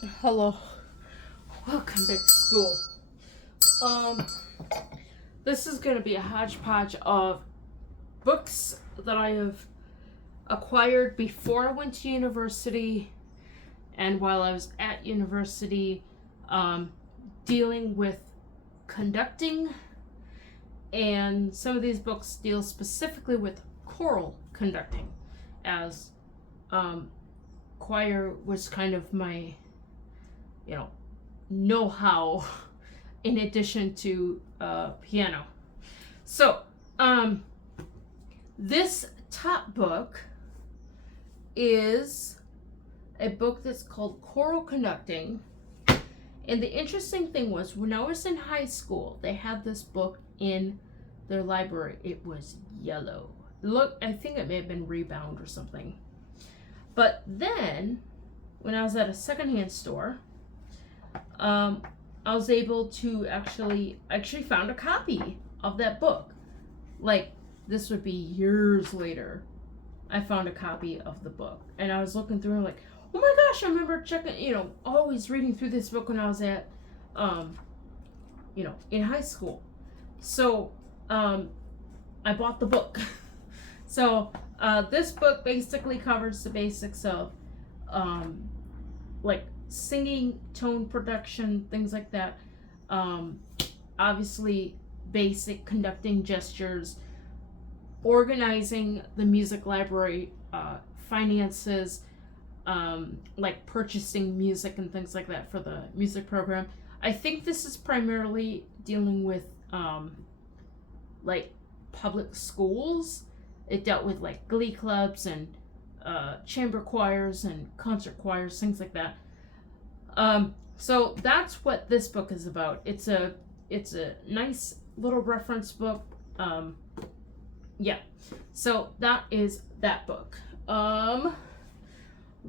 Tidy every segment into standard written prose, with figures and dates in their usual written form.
Hello. Welcome back to school. Um, this is going to be a hodgepodge of books that I have acquired before I went to university and while I was at university, dealing with conducting. And some of these books deal specifically with choral conducting, as choir was kind of my, know-how in addition to piano. So, this top book is a book that's called Choral Conducting. And the interesting thing was, when I was in high school, they had this book in their library. It was yellow. Look, I think it may have been rebound or something. But then, when I was at a secondhand store, I was able to actually found a copy of that book. Like, this would be years later. I found a copy of the book, and I was looking through and like, oh my gosh, I remember checking, always reading through this book when I was at, in high school. So, I bought the book. So, this book basically covers the basics of, like singing, tone production, things like that. Obviously, basic conducting gestures, organizing the music library, finances, like purchasing music and things like that for the music program. I think this is primarily dealing with like public schools. It dealt with like glee clubs and chamber choirs and concert choirs, things like that. So that's what this book is about. It's a nice little reference book. Yeah. So that is that book. I'm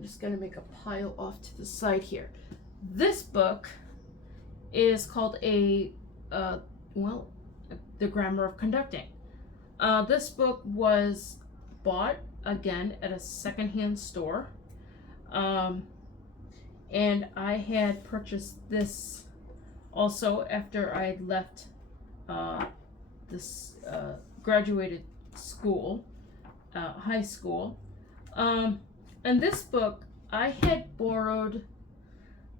just gonna make a pile off to the side here. This book is called The Grammar of Conducting. This book was bought again at a secondhand store. And I had purchased this also after I had left this graduated school, high school. And this book, I had borrowed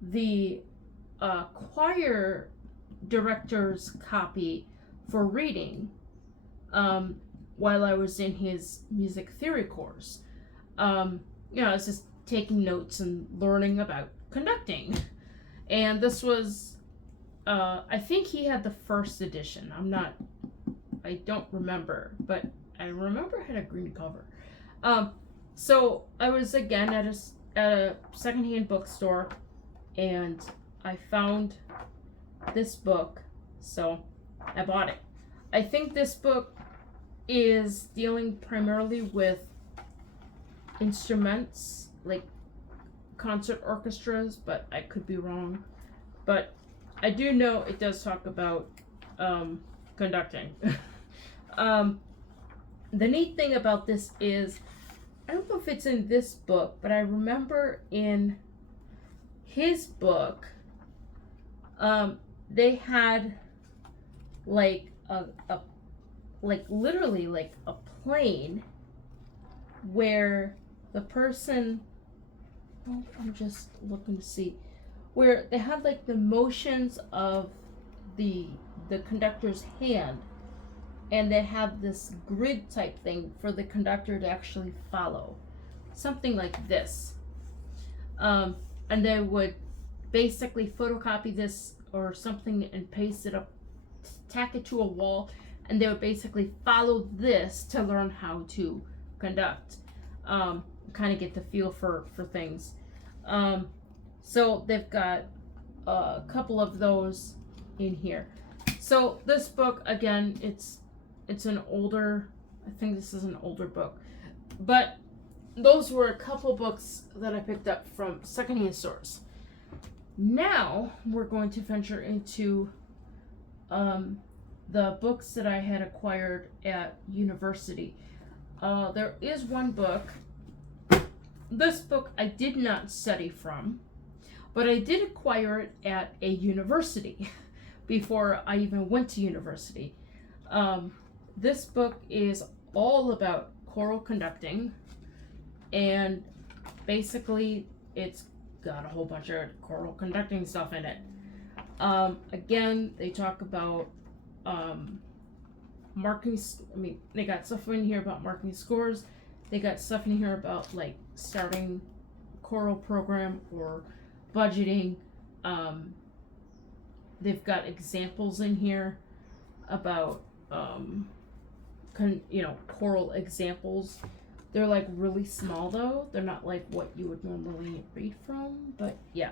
the choir director's copy for reading while I was in his music theory course. I was just taking notes and learning about conducting. And this was, I think he had the first edition. I don't remember, but I remember it had a green cover. So I was again at a secondhand bookstore, and I found this book, so I bought it. I think this book is dealing primarily with instruments, like concert orchestras, but I could be wrong. But I do know it does talk about conducting. The neat thing about this is, I don't know if it's in this book, but I remember in his book, they had like literally like a plane where the person, I'm just looking to see, where they had like the motions of the conductor's hand, and they have this grid type thing for the conductor to actually follow, something like this. And they would basically photocopy this or something and paste it up, tack it to a wall, and they would basically follow this to learn how to conduct, kind of get the feel for things. So they've got a couple of those in here. So this book, again, it's an older, I think this is an older book, but those were a couple books that I picked up from secondhand stores. Now we're going to venture into the books that I had acquired at university. There is one book. This book I did not study from. but I did acquire it at a university before I even went to university. This book is all about choral conducting, and basically it's got a whole bunch of choral conducting stuff in it. Again, they talk about marking. They got stuff in here about marking scores. They got stuff in here about like starting choral program or budgeting. They've got examples in here about choral examples. They're like really small though. They're not like what you would normally read from, but yeah.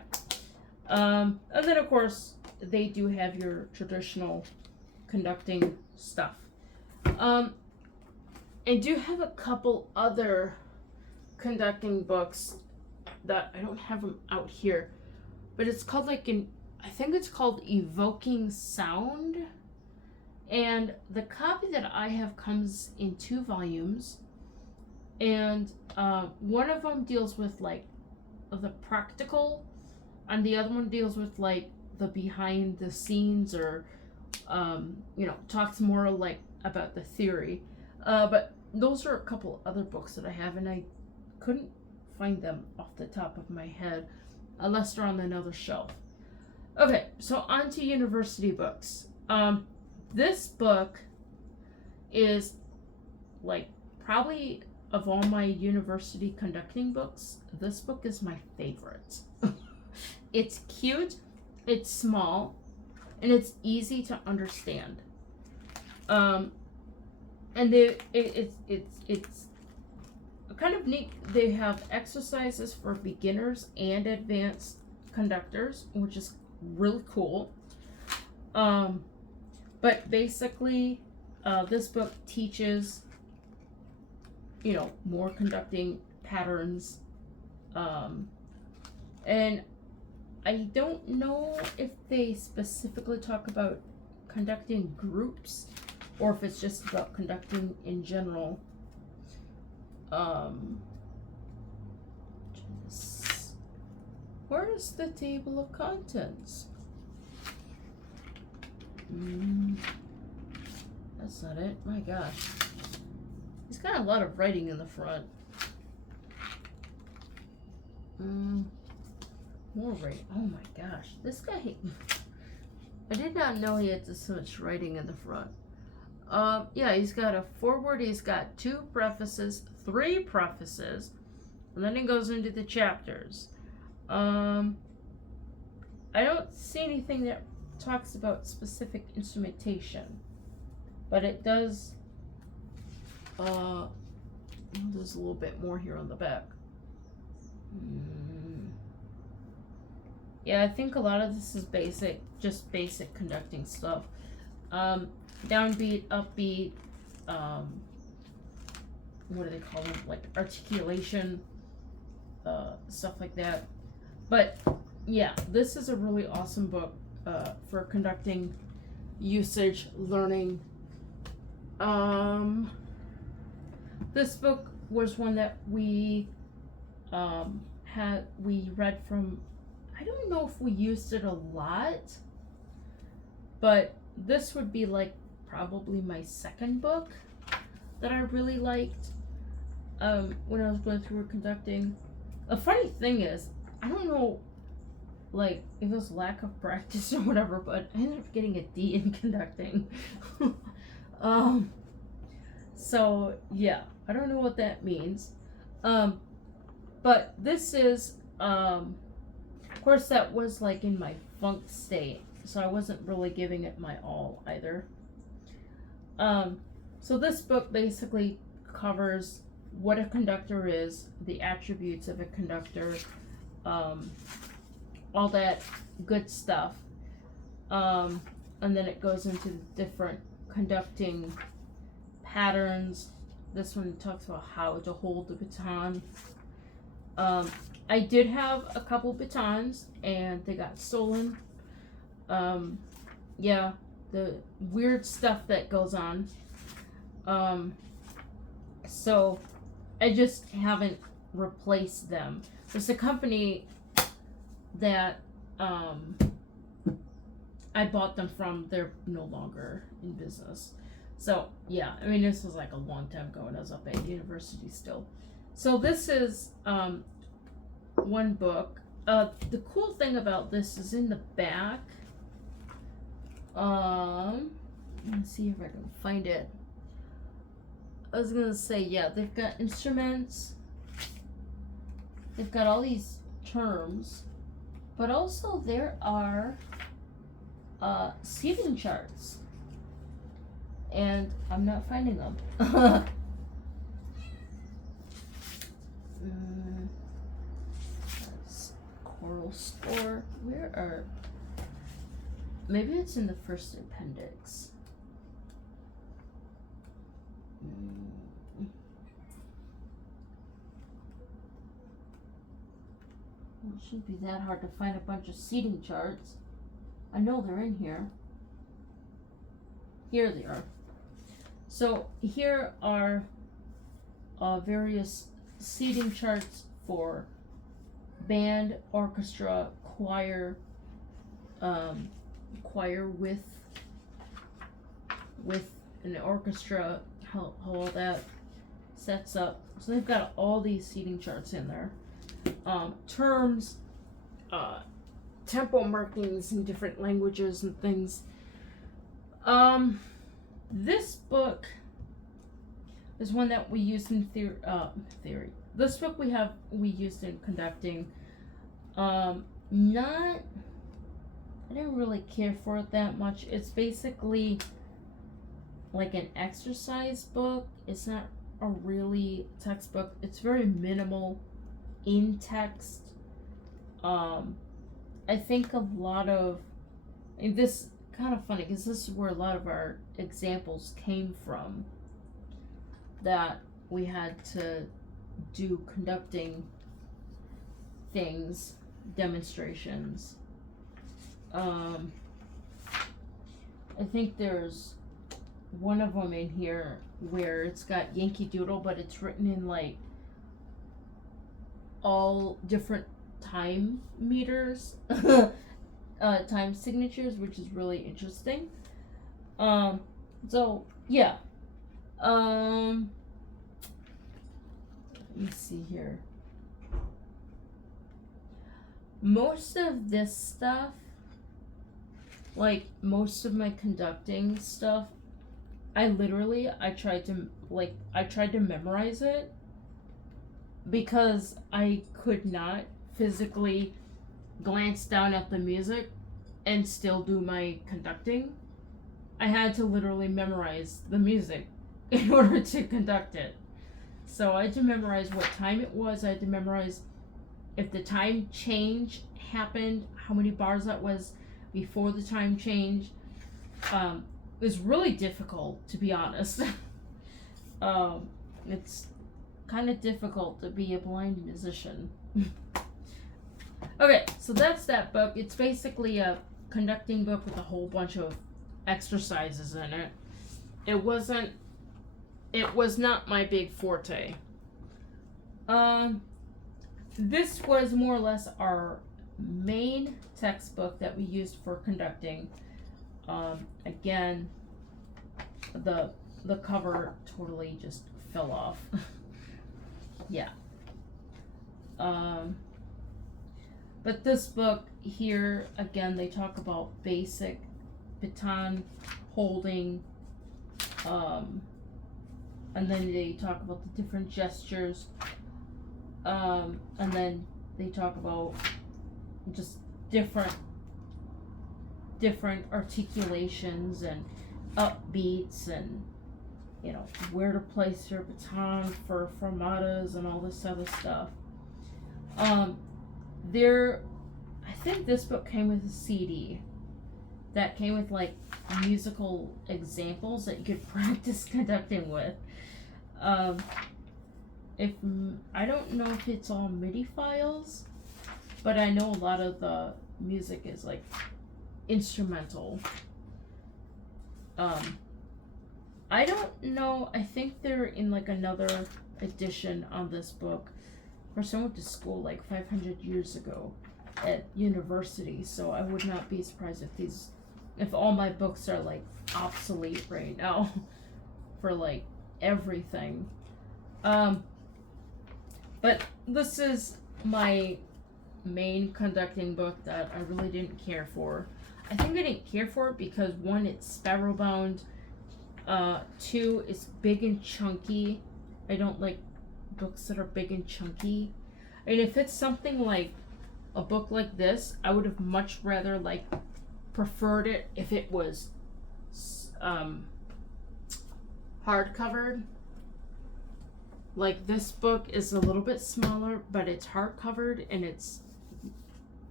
And then of course they do have your traditional conducting stuff. I do have a couple other conducting books that I don't have them out here, but it's called I think it's called Evoking Sound, and the copy that I have comes in 2 volumes, and one of them deals with like the practical, and the other one deals with like the behind the scenes, or talks more like about the theory. But those are a couple other books that I have, and I couldn't find them off the top of my head unless they're on another shelf. Okay, so on to university books. This book is like probably of all my university conducting books, this book is my favorite. It's cute, it's small, and it's easy to understand. And it's kind of neat. They have exercises for beginners and advanced conductors, which is really cool. But basically, this book teaches, more conducting patterns. And I don't know if they specifically talk about conducting groups or if it's just about conducting in general. Where is the table of contents? That's not it. My gosh. He's got a lot of writing in the front. More writing. Oh my gosh. This guy... I did not know he had this much writing in the front. Yeah, he's got a foreword. He's got 2 prefaces, 3 prefaces, and then he goes into the chapters. I don't see anything that talks about specific instrumentation, but it does. There's a little bit more here on the back. Yeah, I think a lot of this is just basic conducting stuff. Downbeat, upbeat, what do they call them? Like articulation, stuff like that. But yeah, this is a really awesome book for conducting, usage, learning. This book was one that we read from. I don't know if we used it a lot, but this would be like probably my second book that I really liked when I was going through conducting. The funny thing is, I don't know, like, if it was lack of practice or whatever, but I ended up getting a D in conducting. So yeah, I don't know what that means. But this is, of course, that was like in my funk state, so I wasn't really giving it my all either. So this book basically covers what a conductor is, the attributes of a conductor, all that good stuff. And then it goes into different conducting patterns. This one talks about how to hold the baton. I did have a couple batons and they got stolen. Yeah, the weird stuff that goes on. So I just haven't replaced them. There's a company that I bought them from. They're no longer in business. So yeah, I mean, this was like a long time ago when I was up at university still. So this is one book. The cool thing about this is in the back. Let's see if I can find it. I was gonna say, yeah, they've got instruments. They've got all these terms, but also there are seating charts, and I'm not finding them. Choral score. Where are? Maybe it's in the first appendix. It shouldn't be that hard to find a bunch of seating charts. I know they're in here. Here they are. So here are various seating charts for band, orchestra, choir, choir with an orchestra, how all that sets up. So they've got all these seating charts in there. Terms, tempo markings in different languages and things. This book is one that we used in theory. This book we used in conducting. I didn't really care for it that much. It's basically like an exercise book. It's not a really textbook. It's very minimal in text. I think a lot of, and this kind of funny because this is where a lot of our examples came from, that we had to do conducting things, demonstrations. I think there's one of them in here where it's got Yankee Doodle, but it's written in like all different time meters, time signatures, which is really interesting. So yeah. Let me see here. Most of this stuff, like most of my conducting stuff, I tried to memorize it because I could not physically glance down at the music and still do my conducting. I had to literally memorize the music in order to conduct it. So I had to memorize what time it was. I had to memorize if the time change happened, how many bars that was before the time change. It was really difficult, to be honest. It's kind of difficult to be a blind musician. Okay, so that's that book. It's basically a conducting book with a whole bunch of exercises in it. It was not my big forte. This was more or less our main textbook that we used for conducting. Again, the cover totally just fell off. Yeah. But this book here, again, they talk about basic baton holding, and then they talk about the different gestures, and then they talk about just different articulations and upbeats and, you know, where to place your baton for fermatas and all this other stuff. I think this book came with a CD that came with like musical examples that you could practice conducting with. If I don't know if it's all MIDI files, but I know a lot of the music is like instrumental. I don't know, I think they're in like another edition on this book. Of course, I went to school like 500 years ago. at university, so I would not be surprised if all my books are like obsolete right now for like everything. But this is my main conducting book that I really didn't care for. I think I didn't care for it because 1, it's sparrow bound. 2, it's big and chunky. I don't like books that are big and chunky. And if it's something like a book like this, I would have much rather like preferred it if it was hardcovered. Like this book is a little bit smaller, but it's hardcovered and it's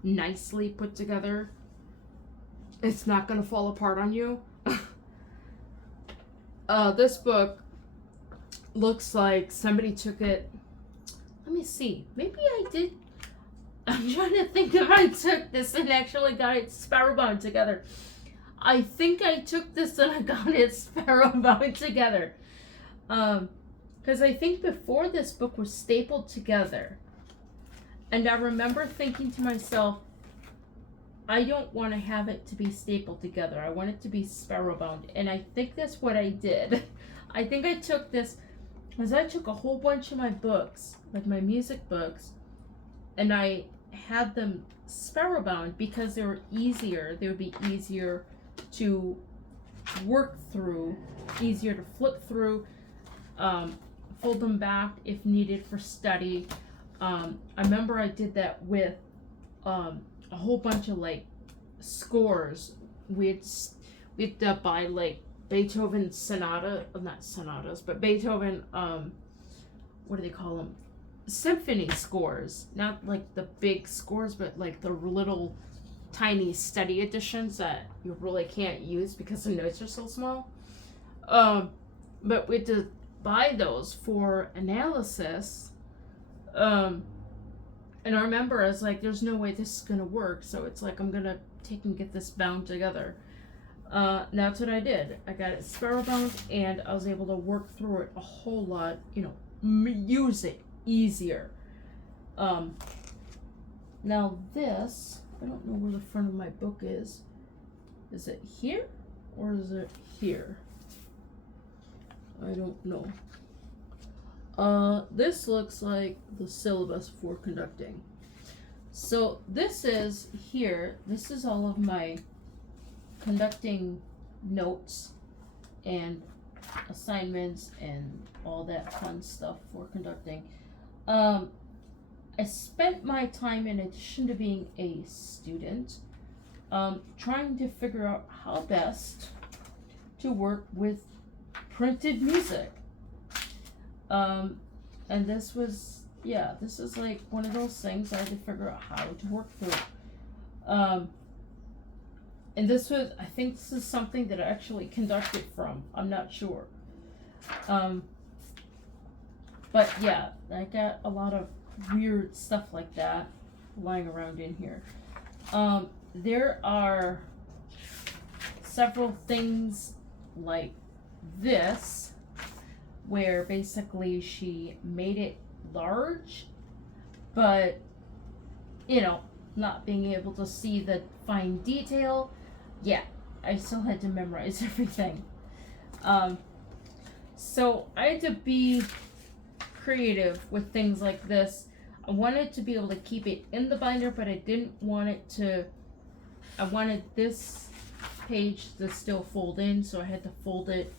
nicely put together. It's not gonna fall apart on you. This book looks like somebody took it. Let me see. Maybe I did. I'm trying to think if I took this and actually got it sparrow bound together. I think I took this and I got it sparrow bound together. Because I think before this book was stapled together. And I remember thinking to myself, I don't want to have it to be stapled together. I want it to be sparrow bound. And I think that's what I did. I think I took this, because I took a whole bunch of my books, like my music books, and I had them sparrow bound because they were easier. They would be easier to work through, easier to flip through, fold them back if needed for study. I remember I did that with a whole bunch of like scores. We'd buy like Beethoven not sonatas, but Beethoven, what do they call them? Symphony scores. Not like the big scores, but like the little tiny study editions that you really can't use because the notes are so small. But we had to buy those for analysis. And I remember I was like, there's no way this is going to work. So it's like, I'm going to take and get this bound together. That's what I did. I got it sparrow bound and I was able to work through it a whole lot, use it easier. Now this, I don't know where the front of my book is. Is it here or is it here? I don't know. This looks like the syllabus for conducting. So this is here. This is all of my conducting notes and assignments and all that fun stuff for conducting. I spent my time, in addition to being a student, trying to figure out how best to work with printed music. And this is like one of those things I had to figure out how to work through. And I think this is something that I actually conducted from. I'm not sure. But yeah, I got a lot of weird stuff like that lying around in here. There are several things like this, where basically she made it large, but not being able to see the fine detail. Yeah, I still had to memorize everything. So I had to be creative with things like this. I wanted to be able to keep it in the binder, but I didn't want it to, I wanted this page to still fold in, so I had to fold it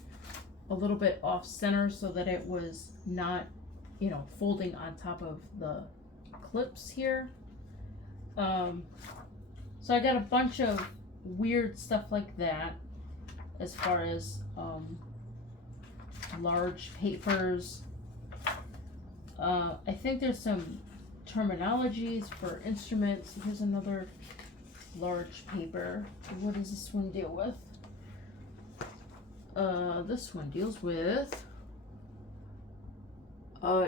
a little bit off center so that it was not, folding on top of the clips here. So I got a bunch of weird stuff like that as far as large papers. I think there's some terminologies for instruments. Here's another large paper. What does this one deal with? This one deals with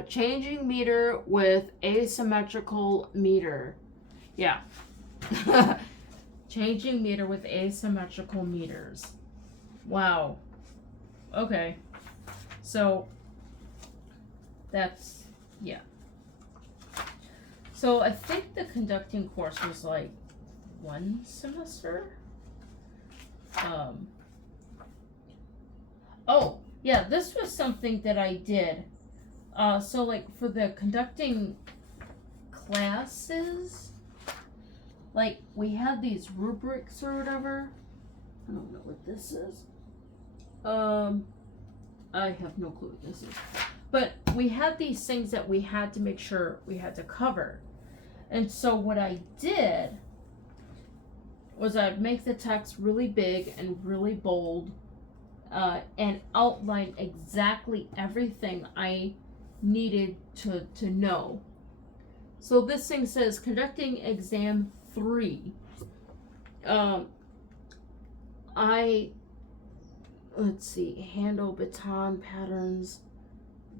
changing meter with asymmetrical meter. Yeah. Changing meter with asymmetrical meters. Wow. Okay. So that's, yeah. So I think the conducting course was like 1 semester. Oh, yeah, this was something that I did. So like for the conducting classes, like we had these rubrics or whatever. I don't know what this is. I have no clue what this is. But we had these things that we had to make sure we had to cover. And so what I did was I'd make the text really big and really bold, and outline exactly everything I needed to know. So this thing says conducting exam 3. Let's see, handle baton patterns,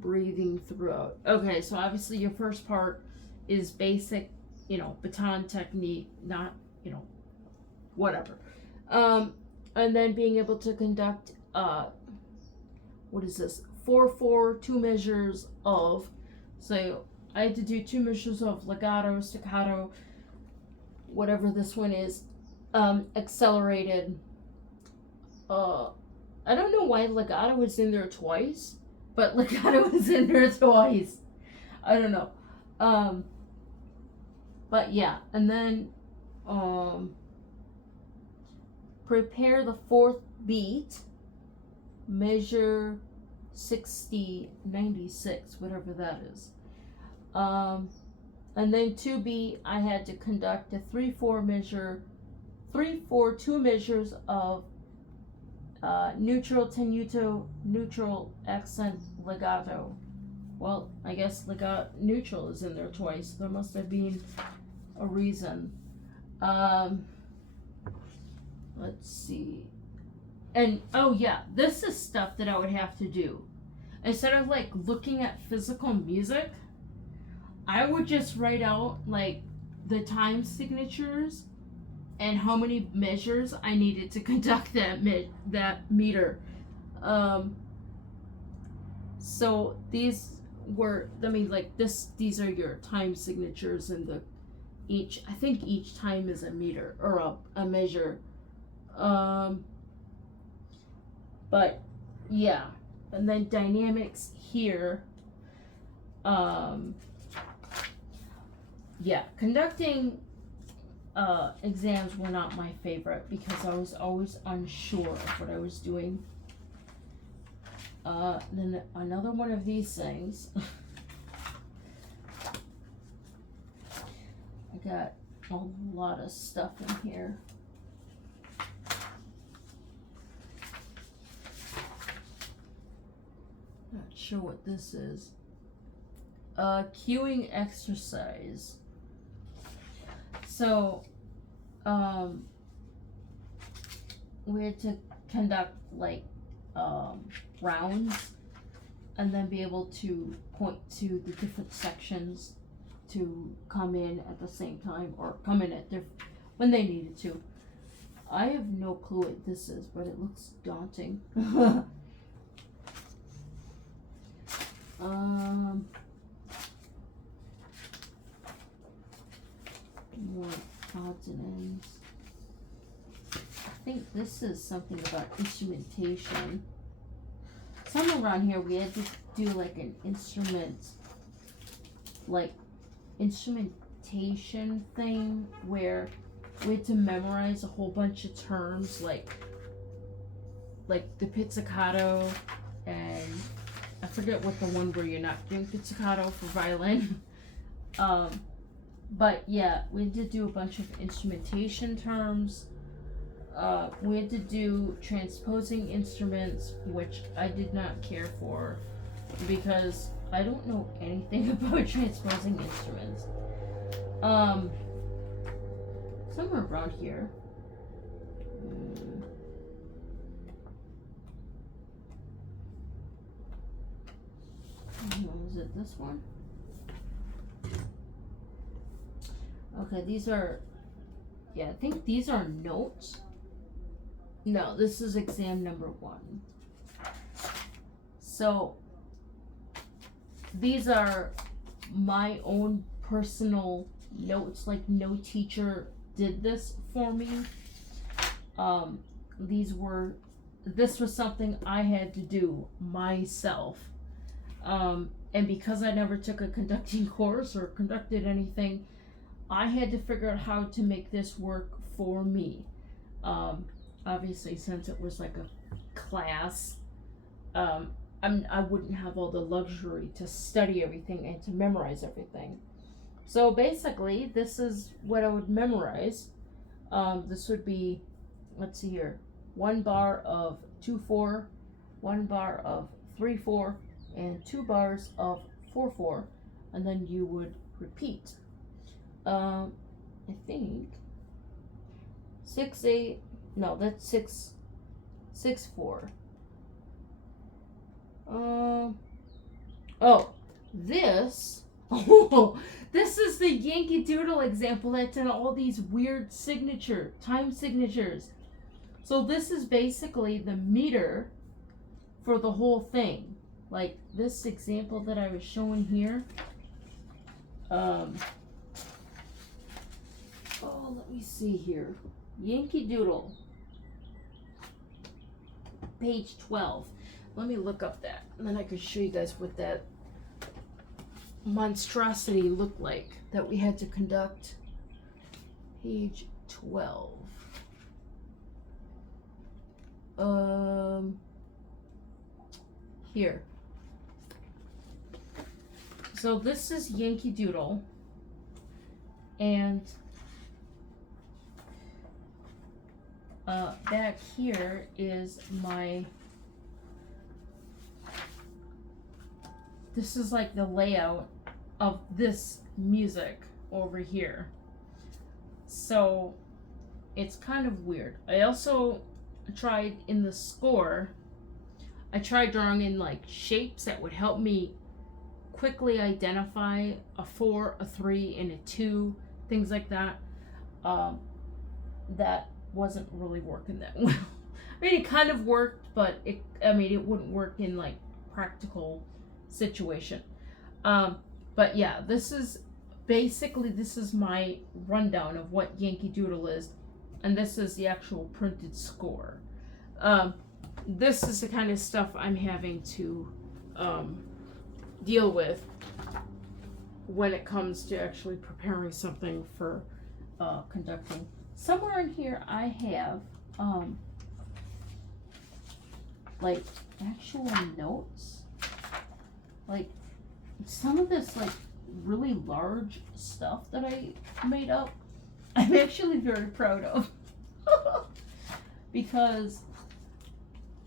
breathing throughout. Okay, so obviously your first part is basic, baton technique, not, whatever. And then being able to conduct, what is this? 4/4, 2 measures of. So I had to do 2 measures of legato, staccato, whatever this one is, accelerated. I don't know why legato was in there twice, but legato was in there twice. I don't know. But yeah, and then prepare the 4th beat, measure 60, 96, whatever that is. And then 2B, I had to conduct a 3/4 measure, 3/4, 2 measures of neutral tenuto, neutral accent, legato. Well, I guess neutral is in there twice. There must have been a reason. Let's see. And oh yeah, this is stuff that I would have to do. Instead of like looking at physical music, I would just write out like the time signatures and how many measures I needed to conduct that meter. So these were, these are your time signatures, and I think each time is a meter or a measure. But yeah, and then dynamics here. Yeah, conducting exams were not my favorite because I was always unsure of what I was doing. Then another one of these things. I got a lot of stuff in here. Not sure what this is. Cueing exercise. So, we had to conduct rounds and then be able to point to the different sections to come in at the same time or come in at when they needed to. I have no clue what this is, but it looks daunting. More odds and ends. I think this is something about instrumentation. Somewhere around here we had to do like an instrumentation thing where we had to memorize a whole bunch of terms like the pizzicato, and I forget what the one where you're not doing pizzicato for violin. But yeah, we had to do a bunch of instrumentation terms. We had to do transposing instruments, which I did not care for because I don't know anything about transposing instruments. Somewhere around here. Is it this one? Okay, these are, I think these are notes. No, this is exam number 1. So, these are my own personal notes, like no teacher did this for me. This was something I had to do myself. And because I never took a conducting course or conducted anything, I had to figure out how to make this work for me. Obviously, since it was like a class, I wouldn't have all the luxury to study everything and to memorize everything. So basically, this is what I would memorize. This would be, let's see here, 1 bar of 2/4, 1 bar of 3/4, and 2 bars of 4/4, and then you would repeat. I think 6/8. No, that's 6/4. This. Oh, this is the Yankee Doodle example that's in all these weird time signatures. So this is basically the meter for the whole thing. Like this example that I was showing here. Let me see here. Yankee Doodle. Page 12. Let me look up that, and then I can show you guys what that monstrosity looked like that we had to conduct. Page 12. Here. So this is Yankee Doodle, and back here is this is like the layout of this music over here. So it's kind of weird. I also tried in the score, I tried drawing in like shapes that would help me quickly identify a 4, a 3, and a 2, things like that. That wasn't really working that well. I mean, it kind of worked, but it wouldn't work in like practical situation. But yeah, this is my rundown of what Yankee Doodle is, and this is the actual printed score. This is the kind of stuff I'm having to deal with when it comes to actually preparing something for conducting. Somewhere in here I have like actual notes, like some of this like really large stuff that I made up. I'm actually very proud of because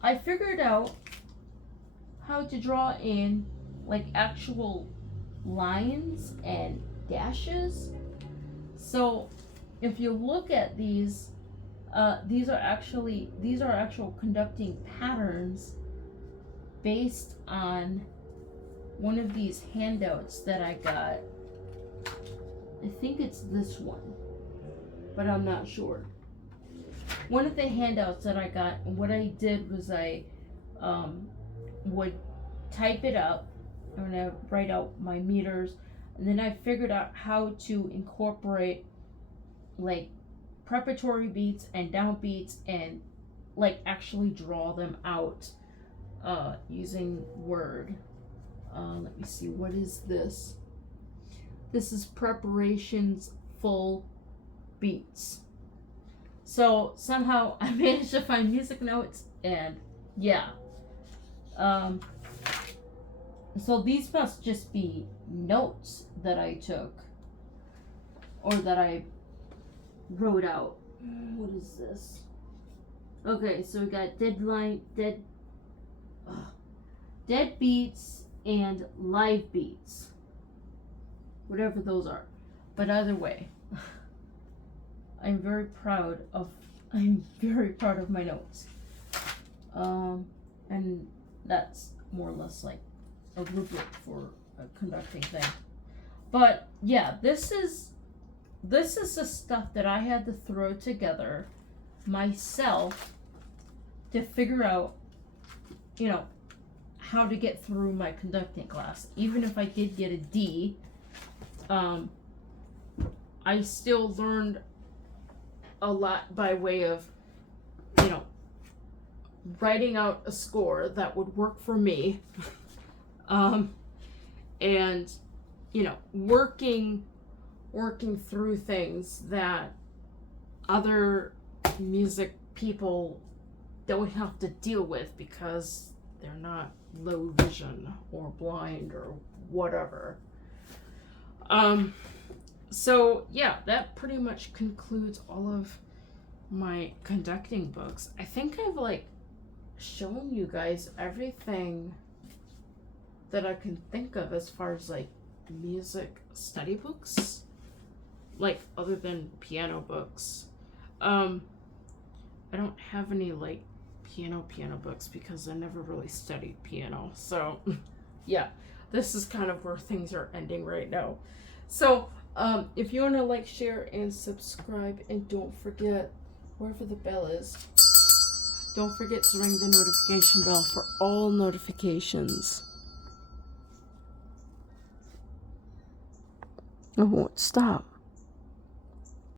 I figured out how to draw in like actual lines and dashes. So if you look at these are actual conducting patterns based on one of these handouts that I got. I think it's this one, but I'm not sure. One of the handouts that I got, and what I did was I would type it up. I'm gonna write out my meters, and then I figured out how to incorporate like preparatory beats and downbeats and like actually draw them out using Word. Let me see, what is this? This is preparations full beats. So somehow I managed to find music notes, and yeah. So these must just be notes that I took or that I wrote out. What is this? Okay, so we got dead beats and live beats, whatever those are. But either way, I'm very proud of my notes. And that's more or less like a rubric for a conducting thing. But yeah, this is the stuff that I had to throw together myself to figure out, how to get through my conducting class. Even if I did get a D, I still learned a lot by way of, writing out a score that would work for me. And, working through things that other music people don't have to deal with because they're not low vision or blind or whatever. So yeah, that pretty much concludes all of my conducting books. I think I've shown you guys everything that I can think of as far as music study books, other than piano books. I don't have any piano books because I never really studied piano. So yeah, this is kind of where things are ending right now. So if you want to share, and subscribe, and don't forget, wherever the bell is, don't forget to ring the notification bell for all notifications. Oh, stop.